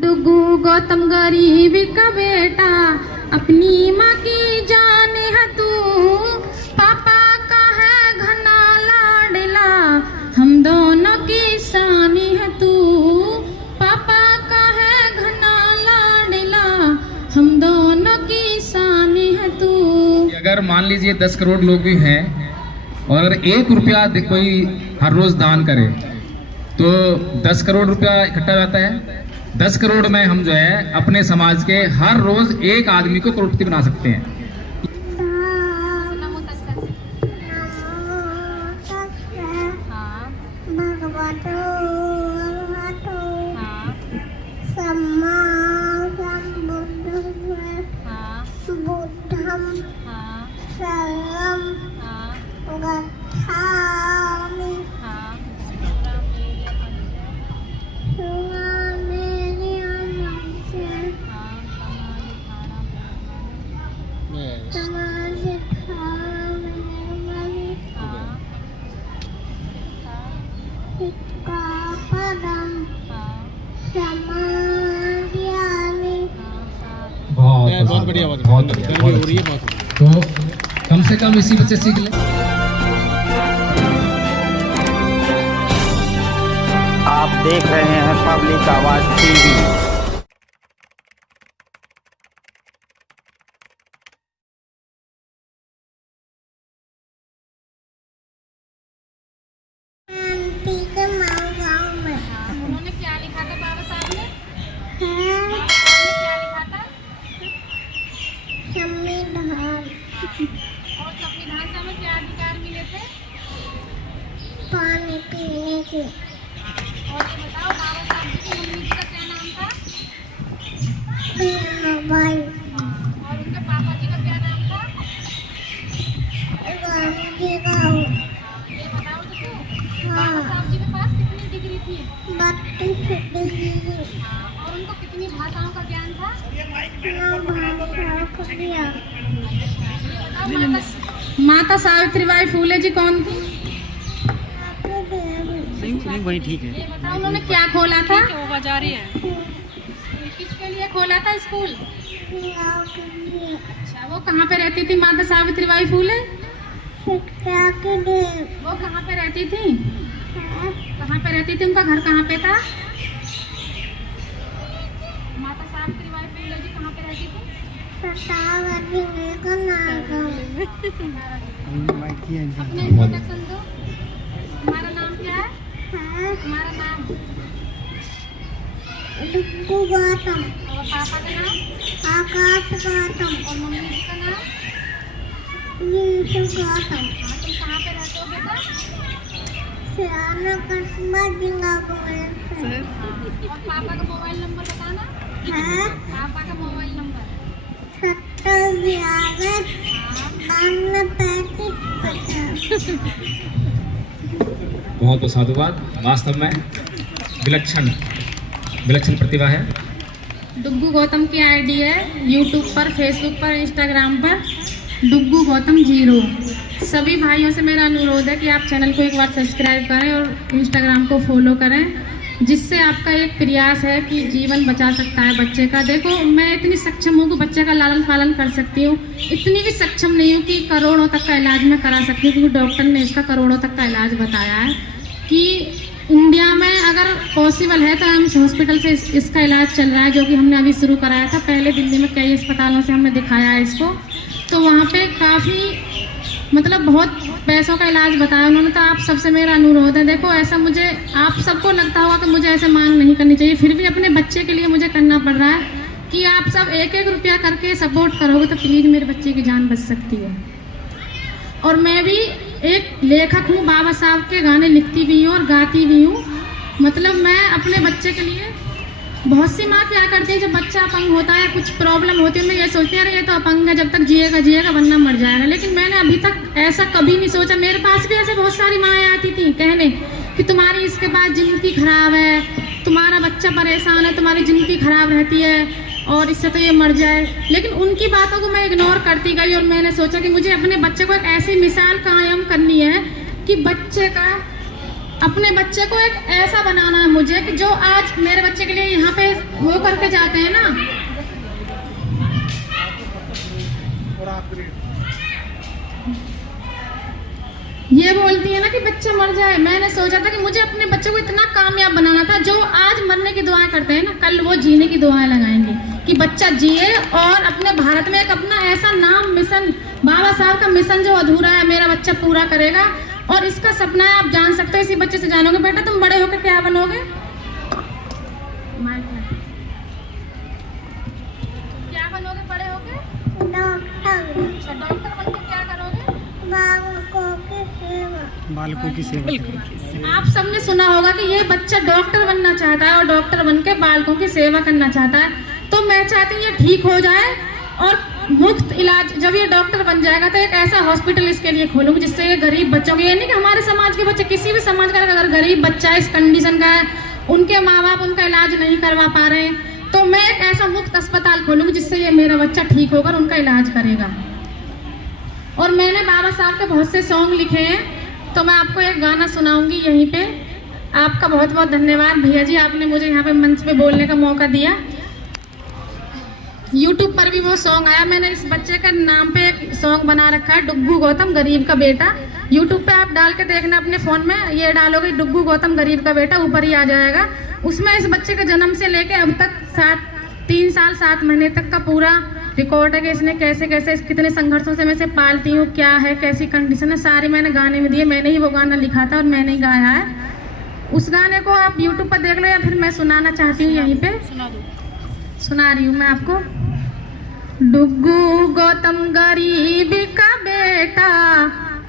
डुगू गौतम गरीब का बेटा, अपनी माँ की जान है तू। पापा का है घना लाडला, हम दोनों की शानी है तू। पापा का है घना लाडला, हम दोनों की शानी है तू। अगर मान लीजिए 10 करोड़ लोग भी हैं और अगर 1 रुपया कोई हर रोज दान करे तो 10 करोड़ रुपया इकट्ठा हो जाता है। 10 करोड़ में हम जो है अपने समाज के हर रोज एक आदमी को करोड़पति बना सकते हैं। बहुत बढ़िया, बहुत बढ़िया। तो कम से कम इसी बच्चे सीख ले। आप देख रहे हैं पब्लिक आवाज टीवी। उन्होंने क्या लिखा था बाबा साहब ने? बाबा साहब ने क्या लिखा था? संविधान। और संविधान से हमें क्या अधिकार मिले थे? पानी पीने के। और ये बताओ बाबा साहब जी की मम्मी जी का क्या नाम था? मीराबाई। और उनके पापा जी का क्या नाम था? गांधी गाँव। ये बताओ तो तू, बाबा साहब जी के पास कितनी डिग्री थी? 32 डिग्री। और उनको कितनी भाषाओं का ज्ञान था? माता सावित्रीबाई फूले जी कौन थी? नहीं वही ठीक है। ये बताओ उन्होंने क्या खोला था? वो बजा रही है। किसके लिए खोला था स्कूल? अच्छा, वो कहाँ पे रहती थी माता सावित्रीबाई फूले? वो कहाँ पे रहती थी? कहाँ पे रहती थी? उनका घर कहाँ पे था? माता सावित्रीबाई फूले जी कहाँ पे रहती थी? अपने इंट्रोडक्शन दो। तुम्हारा नाम क्या है? तुम्हारा नाम? डुगू गौतम। और पापा का नाम? आकाश गौतम। और मम्मी जी का नाम? नीतू गौतम। हाँ, तुम कहाँ पे रहते हो बेटा? सियाना कस्बा जिंगापुर से। और पापा का मोबाइल नंबर बताना। है पापा का मोबाइल नंबर? 70 92 35 बहुत साधुवाद। वास्तव में विलक्षण प्रतिभा है। डुग्गू गौतम की आईडी है यूट्यूब पर, फेसबुक पर, इंस्टाग्राम पर डुग्गू गौतम 0। सभी भाइयों से मेरा अनुरोध है कि आप चैनल को एक बार सब्सक्राइब करें और इंस्टाग्राम को फॉलो करें, जिससे आपका एक प्रयास है कि जीवन बचा सकता है बच्चे का। देखो, मैं इतनी सक्षम हूँ कि बच्चे का लालन पालन कर सकती हूँ, इतनी भी सक्षम नहीं हूँ कि करोड़ों तक का इलाज मैं करा सकती हूँ, क्योंकि डॉक्टर ने इसका करोड़ों तक का इलाज बताया है कि इंडिया में अगर पॉसिबल है तो एम्स हॉस्पिटल से इसका इलाज चल रहा है, जो कि हमने अभी शुरू कराया था। पहले दिल्ली में कई अस्पतालों से हमने दिखाया है इसको, तो वहाँ पे काफ़ी मतलब बहुत पैसों का इलाज बताया उन्होंने। तो आप सबसे मेरा अनुरोध है, देखो ऐसा मुझे, आप सबको लगता होगा कि मुझे ऐसे मांग नहीं करनी चाहिए, फिर भी अपने बच्चे के लिए मुझे करना पड़ रहा है कि आप सब 1-1 रुपया करके सपोर्ट करोगे तो प्लीज़ मेरे बच्चे की जान बच सकती है। और मैं भी एक लेखक हूँ, बाबा साहब के गाने लिखती भी हूँ और गाती भी हूँ। मतलब मैं अपने बच्चे के लिए, बहुत सी माँ क्या करती है जब बच्चा अपंग होता है, कुछ प्रॉब्लम होती है, मैं ये सोचती है अरे ये तो अपंग है, जब तक जिएगा वरना मर जाएगा। लेकिन मैंने अभी तक ऐसा कभी नहीं सोचा। मेरे पास भी ऐसे बहुत सारी माएँ आती थी कहने कि तुम्हारी इसके बाद जिंदगी खराब है, तुम्हारा बच्चा परेशान है, तुम्हारी जिंदगी खराब रहती है और इससे तो ये मर जाए। लेकिन उनकी बातों को मैं इग्नोर करती गई और मैंने सोचा कि मुझे अपने बच्चे को एक ऐसी मिसाल कायम करनी है कि बच्चे का अपने बच्चे को एक ऐसा बनाना है मुझे कि जो आज मेरे बच्चे के लिए यहाँ पे वो करके जाते हैं ना, ये बोलती है ना कि बच्चा मर जाए। मैंने सोचा था कि मुझे अपने बच्चे को इतना कामयाब बनाना था, जो आज मरने की दुआएं करते हैं ना, कल वो जीने की दुआएं लगाएंगे कि बच्चा जिए और अपने भारत में एक अपना ऐसा नाम, मिशन, बाबा साहब का मिशन जो अधूरा है मेरा बच्चा पूरा करेगा। और इसका सपना है, आप जान सकते हो, इसी बच्चे से जानोगे बेटा तुम बड़े होकर क्या बनोगे। क्या बनोगे बड़े होकर? डॉक्टर। डॉक्टर बनकर क्या करोगे? बालकों की सेवा करें। आप सबने सुना होगा कि ये बच्चा डॉक्टर बनना चाहता है और डॉक्टर बनके बालकों की सेवा करना चाहता है। तो मैं चाहती हूँ ये ठीक हो जाए और मुफ्त इलाज, जब ये डॉक्टर बन जाएगा तो एक ऐसा हॉस्पिटल इसके लिए खोलूंगी जिससे ये गरीब बच्चों के, ये नहीं कि हमारे समाज के बच्चे, किसी भी समाज का अगर गरीब बच्चा इस कंडीशन का है, उनके माँ बाप उनका इलाज नहीं करवा पा रहे हैं, तो मैं एक ऐसा मुफ्त अस्पताल खोलूंगी जिससे ये मेरा बच्चा ठीक होकर उनका इलाज करेगा। और मैंने बाबा साहब के बहुत से सॉन्ग लिखे हैं, तो मैं आपको एक गाना सुनाऊंगी यहीं पे। आपका बहुत बहुत धन्यवाद भैया जी, आपने मुझे यहाँ पे मंच पे बोलने का मौका दिया। YouTube पर भी वो सॉन्ग आया, मैंने इस बच्चे का नाम पे एक सॉन्ग बना रखा है, डुग्गू गौतम गरीब का बेटा। YouTube पे आप डाल के देखना अपने फ़ोन में, ये डालोगे डुग्गू गौतम गरीब का बेटा, ऊपर ही आ जाएगा। उसमें इस बच्चे के जन्म से लेके अब तक 3 साल 7 महीने तक का पूरा रिकॉर्ड है कि इसने कैसे कैसे कितने संघर्षों से मैं इसे पालती हूँ, क्या है, कैसी कंडीशन है, सारी मैंने गाने में दिए। मैंने ही वो गाना लिखा था और मैंने ही गाया है। उस गाने को आप YouTube पर देख लो या फिर मैं सुनाना चाहती हूँ यहीं पे, सुना रही हूँ मैं आपको। डुग्गू गौतम गरीब का बेटा,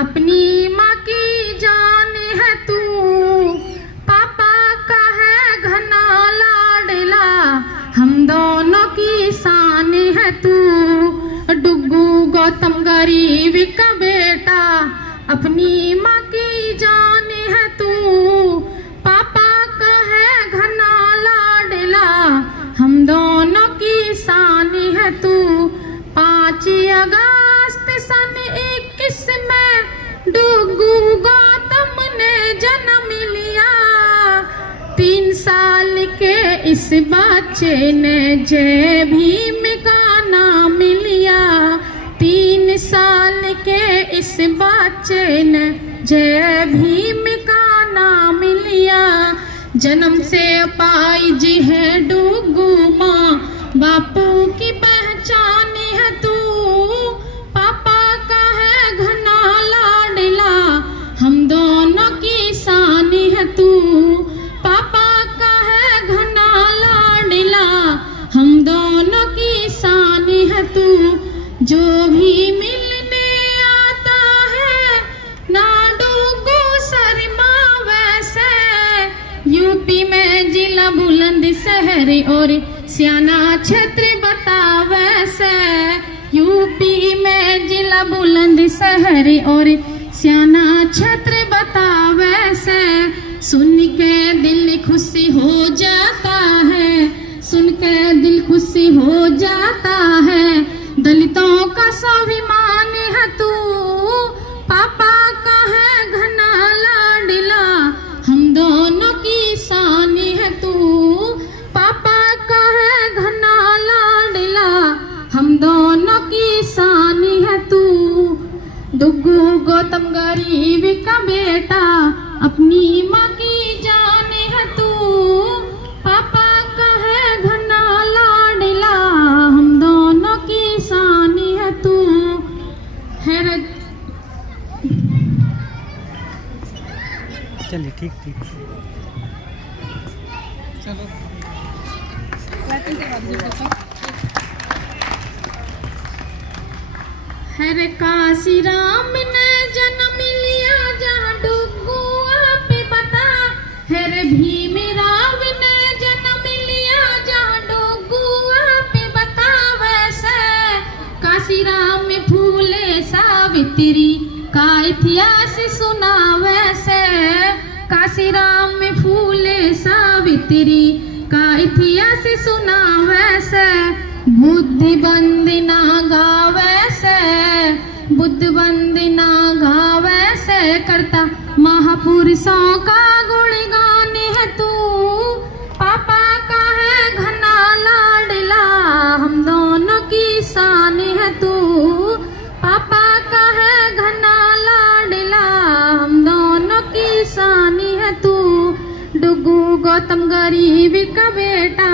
अपनी माँ की जान है तू, पापा का है घना लाडला, हम दोनों की शान है तू। डुग्गू गौतम गरीब का बेटा, अपनी माँ की जान है तू, पापा का है घना लाडला, हम दोनों की शान है तू। 5 अगस्त सन 21 में डुग्गू गौतम ने जन्म लिया। 3 साल के इस बच्चे ने जय भीम का नाम लिया। 3 साल के इस बच्चे ने जय भीम का नाम लिया। जन्म से पाई जी है डुग्गू माँ, बापू की पहचान है तू, पापा का है घना लाडला, हम दोनों की शान है तू, पापा का है घना लाडला, हम दोनों की शान है तू। जो भी मिलने आता है ना डुग्गू शर्मा वैसे, यूपी में जिला बुलंदशहर और सियाना क्षेत्र बता वैसे, यूपी में जिला बुलंदशहर और सियाना क्षेत्र बता वैसे। सुन के दिल खुशी हो जाता है, सुन के दिल खुशी हो जाता है, दलितों का स्वाभिमान है तू, पापा का है घना लाडला, हम दोनों की शान है तू, पापा का है घना लाडला, हम दोनों की शान है तू। डुग्गू गौतम गरीब का बेटा, अपनी माँ की जान है तू, पापा का है घना लाडला, हम दोनों की शान है तू। चलिए ठीक ठीक। चलो हरे काशी राम ने जन्म लिया जहाँ डुग्गू आप बता, हरे भीम राव ने जन्म लिया जहाँ डुग्गू आप बता वैसे। काशी राम फूले सावित्री का इतिहास सुना वैसे, काशी राम फूले सावित्री का इतिहास सुना वैसे। बुद्धि वंदना गावे से, बुद्ध वंदना गावे से, करता महापुरुषों का गुणगान है तू, पापा का है घना लाडला, हम दोनों की शान है तू, पापा का है घना लाडला, हम दोनों की शान है तू। डुगू गौतम गरीब का बेटा,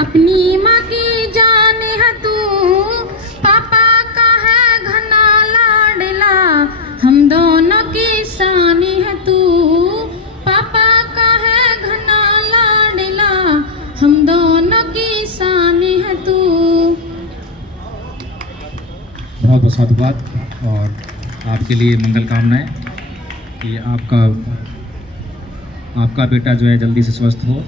अपनी माँ की जान है तू, पापा का है घना लाडला, हम दोनों की शान है तू, पापा का है घना लाडला, हम दोनों की शान है तू। बहुत बहुत साधुवाद और आपके लिए मंगल कामनाएं कि आपका बेटा जो है जल्दी से स्वस्थ हो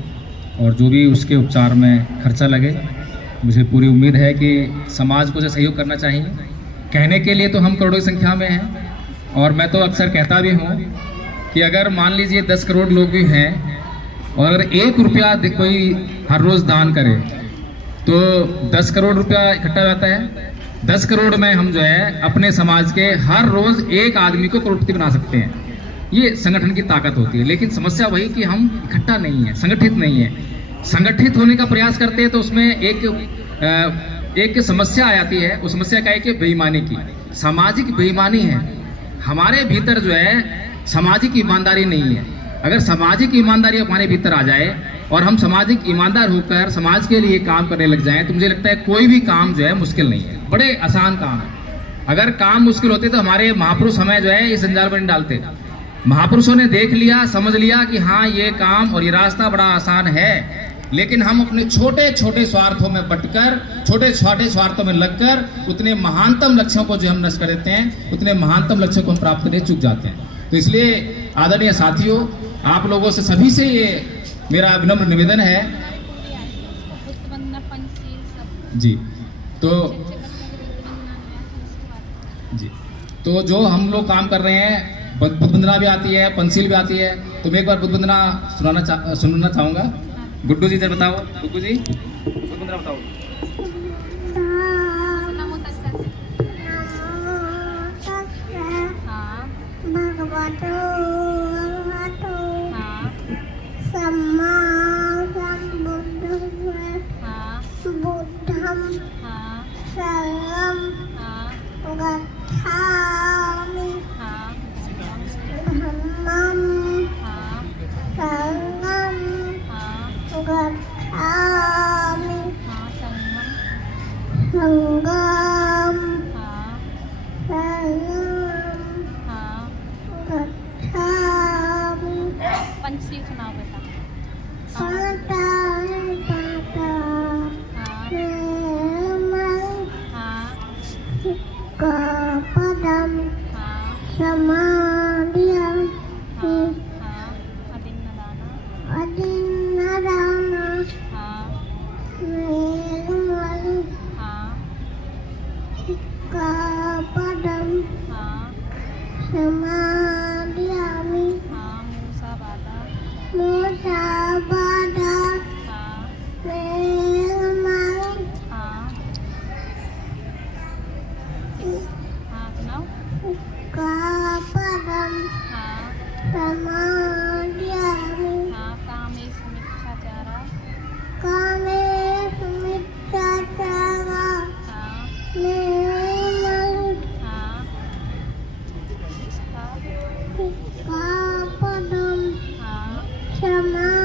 और जो भी उसके उपचार में खर्चा लगे, मुझे पूरी उम्मीद है कि समाज को उसे सहयोग करना चाहिए। कहने के लिए तो हम करोड़ों की संख्या में हैं और मैं तो अक्सर कहता भी हूँ कि अगर मान लीजिए 10 करोड़ लोग भी हैं और अगर 1 रुपया कोई हर रोज़ दान करे तो 10 करोड़ रुपया इकट्ठा जाता है। 10 करोड़ में हम जो है अपने समाज के हर रोज़ एक आदमी को करोड़पति बना सकते हैं। ये संगठन की ताकत होती है। लेकिन समस्या वही कि हम इकट्ठा नहीं है, संगठित नहीं है। संगठित होने का प्रयास करते हैं तो उसमें एक समस्या आ जाती है। उस समस्या का है कि बेईमानी की, सामाजिक बेईमानी है। हमारे भीतर जो है सामाजिक ईमानदारी नहीं है। अगर सामाजिक ईमानदारी हमारे भीतर आ जाए और हम सामाजिक ईमानदार होकर समाज के लिए काम करने लग जाएं तो मुझे लगता है कोई भी काम जो है मुश्किल नहीं है, बड़े आसान काम है। अगर काम मुश्किल होते तो हमारे महापुरुष हमें जो है इस जंजाल में नहीं डालते। महापुरुषों ने देख लिया, समझ लिया कि हाँ ये काम और ये रास्ता बड़ा आसान है, लेकिन हम अपने छोटे छोटे स्वार्थों में बटकर, छोटे छोटे स्वार्थों में लगकर उतने महानतम लक्ष्यों को जो हम नष्ट कर देते हैं, उतने महानतम लक्ष्यों को हम प्राप्त करने चूक जाते हैं। तो इसलिए आदरणीय साथियों, आप लोगों से सभी से ये मेरा विनम्र निवेदन है जी। तो जो हम लोग काम कर रहे हैं, बुद्ध वंदना भी आती है, पंसील भी आती है, तो मैं एक बार बुद्ध वंदना सुनना चाहूँगा। गुड्डू जी इधर बताओ, गुड्डू जी बुद्ध वंदना बताओ। भगवतो अरहतो सम्मा सम्बुद्धस्स बुद्धं शरणं गच्छामि धम्मं शरणं गच्छामि संघं गच्छामि। पंछी सुनाओ बेटा। पाता पाता पदम समाधियम अदिन्नदाना मेरुमणि पदम समाधियामि मूसाबादा मेरुमणि पदम समाधियामि कामेश मिथ्याचारा मेरुमणि पदम समाधियामि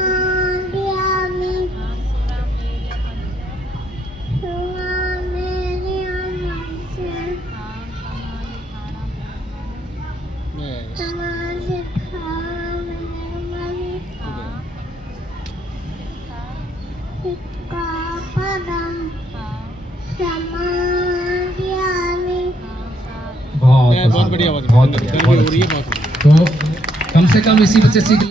समाधि पदम समाधियामि। बहुत बढ़िया, बहुत बढ़िया। तो कम से कम इसी बच्चे सीख